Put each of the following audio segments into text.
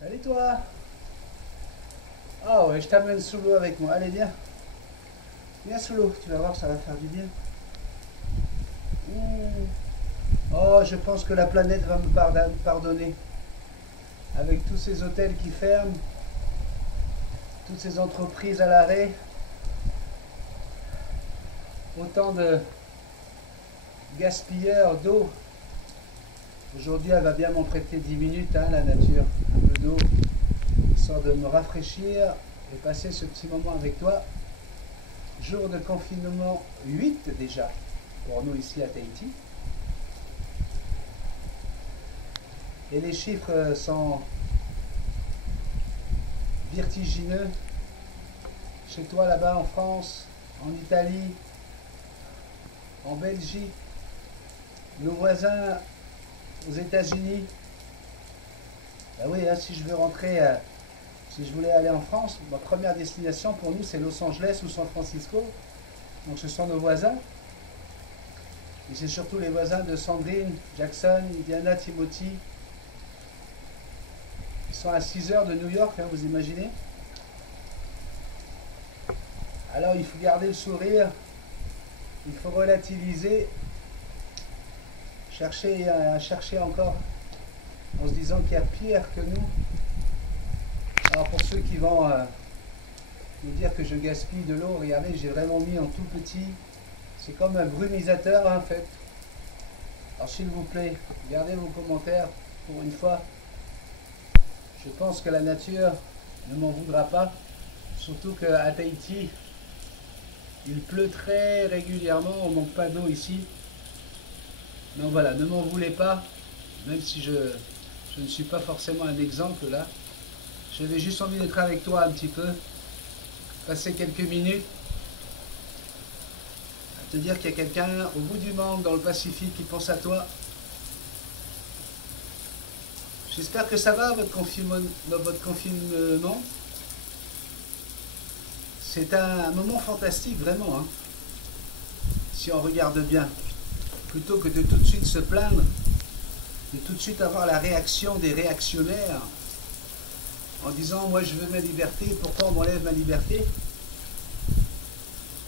Salut toi. Ah ouais, je t'amène sous l'eau avec moi. Allez, viens. Viens sous l'eau. Tu vas voir, ça va faire du bien. Mmh. Oh, je pense que la planète va me pardonner. Avec tous ces hôtels qui ferment, toutes ces entreprises à l'arrêt, autant de gaspilleurs d'eau. Aujourd'hui, elle va bien m'en prêter 10 minutes, hein, la nature. Un peu d'eau, histoire de me rafraîchir et passer ce petit moment avec toi. Jour de confinement 8 déjà, pour nous ici à Tahiti. Et les chiffres sont vertigineux. Chez toi là-bas en France, en Italie, en Belgique, nos voisins aux États-Unis. Ben oui, hein, si je veux rentrer, si je voulais aller en France, ma première destination pour nous c'est Los Angeles ou San Francisco. Donc ce sont nos voisins. Et c'est surtout les voisins de Sandrine, Jackson, Indiana, Timothy. Ils sont à 6 heures de New York, hein, vous imaginez? Alors il faut garder le sourire, il faut relativiser, chercher encore, en se disant qu'il y a pire que nous. Alors pour ceux qui vont nous dire que je gaspille de l'eau, regardez, j'ai vraiment mis en tout petit. C'est comme un brumisateur en fait. Alors s'il vous plaît, gardez vos commentaires pour une fois. Je pense que la nature ne m'en voudra pas. Surtout qu'à Tahiti, il pleut très régulièrement, on ne manque pas d'eau ici. Donc voilà, ne m'en voulez pas, même si je ne suis pas forcément un exemple là. J'avais juste envie d'être avec toi un petit peu, passer quelques minutes, à te dire qu'il y a quelqu'un au bout du monde dans le Pacifique qui pense à toi. J'espère que ça va votre confinement. C'est un moment fantastique vraiment, hein, si on regarde bien. Plutôt que de tout de suite se plaindre, de tout de suite avoir la réaction des réactionnaires, en disant moi je veux ma liberté, pourquoi on m'enlève ma liberté?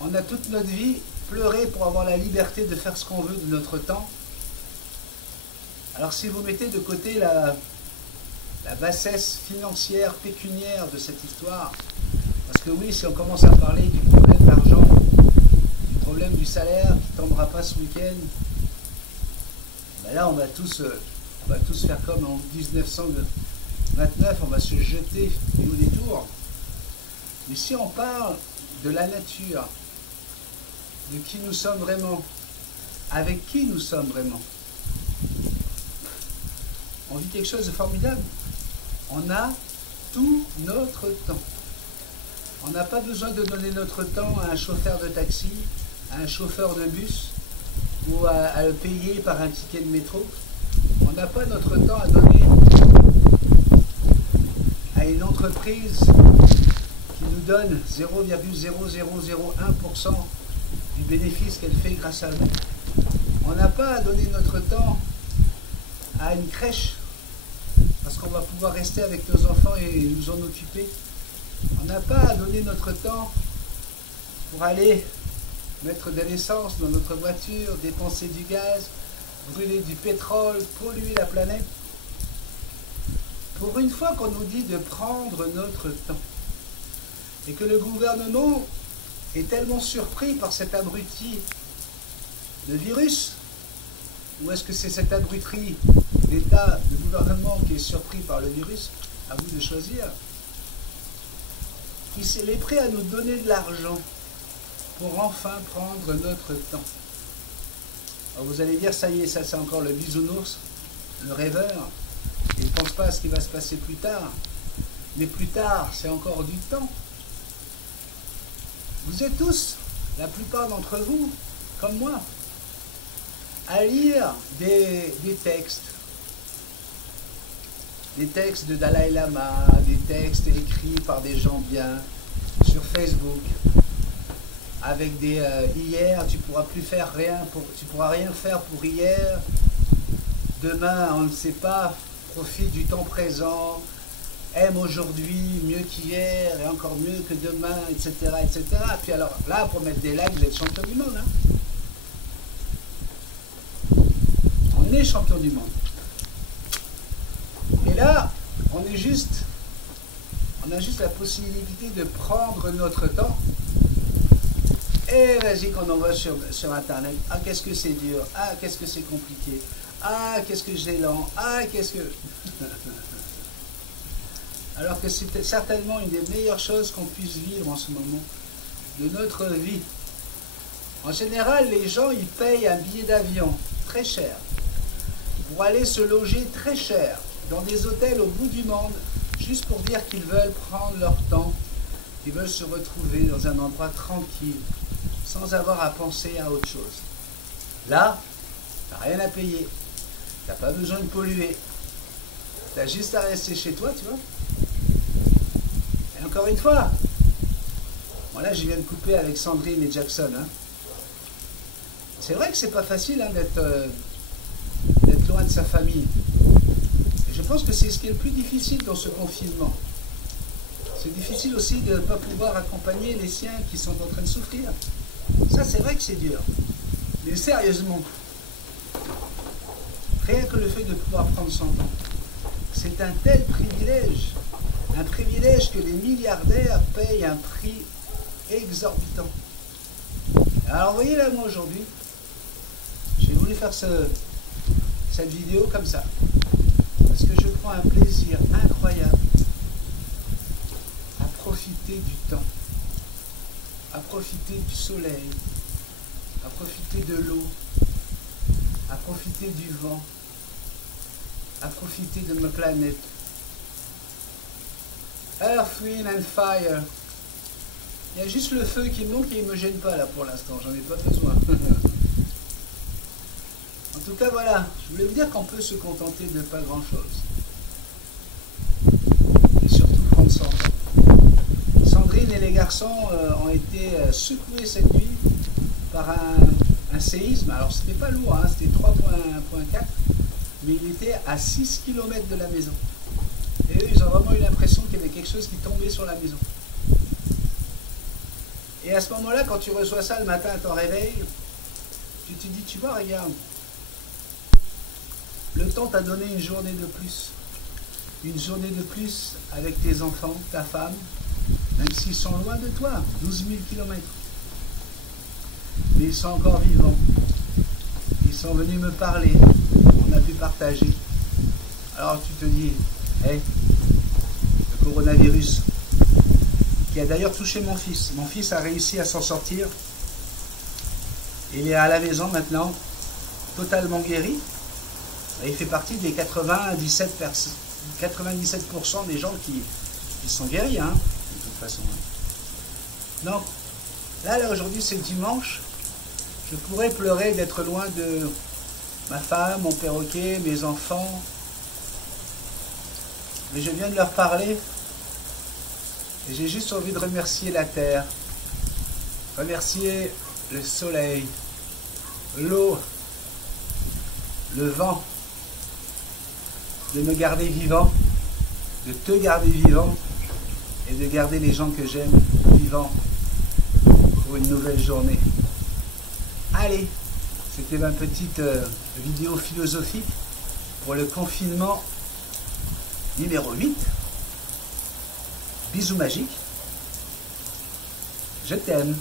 On a toute notre vie pleuré pour avoir la liberté de faire ce qu'on veut de notre temps. Alors si vous mettez de côté la bassesse financière, pécuniaire de cette histoire, parce que oui, si on commence à parler du problème d'argent, du problème du salaire qui ne tombera pas ce week-end, ben là on va tous faire comme en 1929, on va se jeter du haut des tours. Mais si on parle de la nature, de qui nous sommes vraiment, avec qui nous sommes vraiment, on vit quelque chose de formidable. On a tout notre temps. On n'a pas besoin de donner notre temps à un chauffeur de taxi, à un chauffeur de bus, ou à le payer par un ticket de métro. On n'a pas notre temps à donner à une entreprise qui nous donne 0,0001% du bénéfice qu'elle fait grâce à nous. On n'a pas à donner notre temps à une crèche parce qu'on va pouvoir rester avec nos enfants et nous en occuper. On n'a pas à donner notre temps pour aller mettre de l'essence dans notre voiture, dépenser du gaz, brûler du pétrole, polluer la planète. Pour une fois qu'on nous dit de prendre notre temps et que le gouvernement est tellement surpris par cet abruti de virus, ou est-ce que c'est cette abruterie d'État, de gouvernement qui est surpris par le virus? À vous de choisir. Il est prêt à nous donner de l'argent pour enfin prendre notre temps. Alors vous allez dire, ça y est, ça c'est encore le bisounours, le rêveur. Il ne pense pas à ce qui va se passer plus tard. Mais plus tard, c'est encore du temps. Vous êtes tous, la plupart d'entre vous, comme moi, à lire des textes. Des textes de Dalai Lama, des textes écrits par des gens bien, sur Facebook, avec des hier, tu pourras rien faire pour hier, demain, on ne sait pas, profite du temps présent, aime aujourd'hui mieux qu'hier et encore mieux que demain, etc., etc. Et puis alors là, pour mettre des likes, vous êtes champion du monde. Hein. On est champion du monde. Et là, on a juste la possibilité de prendre notre temps. Et vas-y, qu'on envoie sur Internet. Ah, qu'est-ce que c'est dur. Ah, qu'est-ce que c'est compliqué. Ah, qu'est-ce que j'ai lent. Ah, qu'est-ce que... Alors que c'est certainement une des meilleures choses qu'on puisse vivre en ce moment de notre vie. En général, les gens, ils payent un billet d'avion très cher pour aller se loger très cher dans des hôtels au bout du monde, juste pour dire qu'ils veulent prendre leur temps, qu'ils veulent se retrouver dans un endroit tranquille, sans avoir à penser à autre chose. Là, tu n'as rien à payer, tu n'as pas besoin de polluer, tu as juste à rester chez toi, tu vois. Et encore une fois, voilà, je viens de couper avec Sandrine et Jackson. Hein. C'est vrai que c'est pas facile hein, d'être loin de sa famille. Et je pense que c'est ce qui est le plus difficile dans ce confinement. C'est difficile aussi de ne pas pouvoir accompagner les siens qui sont en train de souffrir. Ça, c'est vrai que c'est dur. Mais sérieusement, rien que le fait de pouvoir prendre son temps, c'est un tel privilège. Un privilège que les milliardaires payent un prix exorbitant. Alors, vous voyez là, moi, aujourd'hui, j'ai voulu faire cette vidéo comme ça. Parce que je prends un plaisir incroyable à profiter du temps, à profiter du soleil, à profiter de l'eau, à profiter du vent, à profiter de ma planète. Earth, Wind and Fire. Il y a juste le feu qui me manque et il ne me gêne pas là pour l'instant, j'en ai pas besoin. En tout cas, voilà, je voulais vous dire qu'on peut se contenter de pas grand chose. Et surtout prendre son temps. Sandrine et les garçons ont été secoués cette nuit par un séisme. Alors, c'était pas lourd, hein, c'était 3.4, mais il était à 6 km de la maison. Et eux, ils ont vraiment eu l'impression qu'il y avait quelque chose qui tombait sur la maison. Et à ce moment-là, quand tu reçois ça le matin à ton réveil, tu te dis, tu vois, regarde, le temps t'a donné une journée de plus. Une journée de plus avec tes enfants, ta femme, même s'ils sont loin de toi, 12 000 km. Mais ils sont encore vivants. Ils sont venus me parler. On a pu partager. Alors tu te dis, hey, le coronavirus, qui a d'ailleurs touché mon fils. Mon fils a réussi à s'en sortir. Il est à la maison maintenant, totalement guéri. Et il fait partie des 97% des gens qui sont guéris, hein, de toute façon. Donc, là aujourd'hui, c'est dimanche. Je pourrais pleurer d'être loin de ma femme, mon perroquet, mes enfants. Mais je viens de leur parler. Et j'ai juste envie de remercier la terre, remercier le soleil, l'eau, le vent, de me garder vivant, de te garder vivant et de garder les gens que j'aime vivants pour une nouvelle journée. Allez, c'était ma petite vidéo philosophique pour le confinement numéro 8. Bisous magiques. Je t'aime.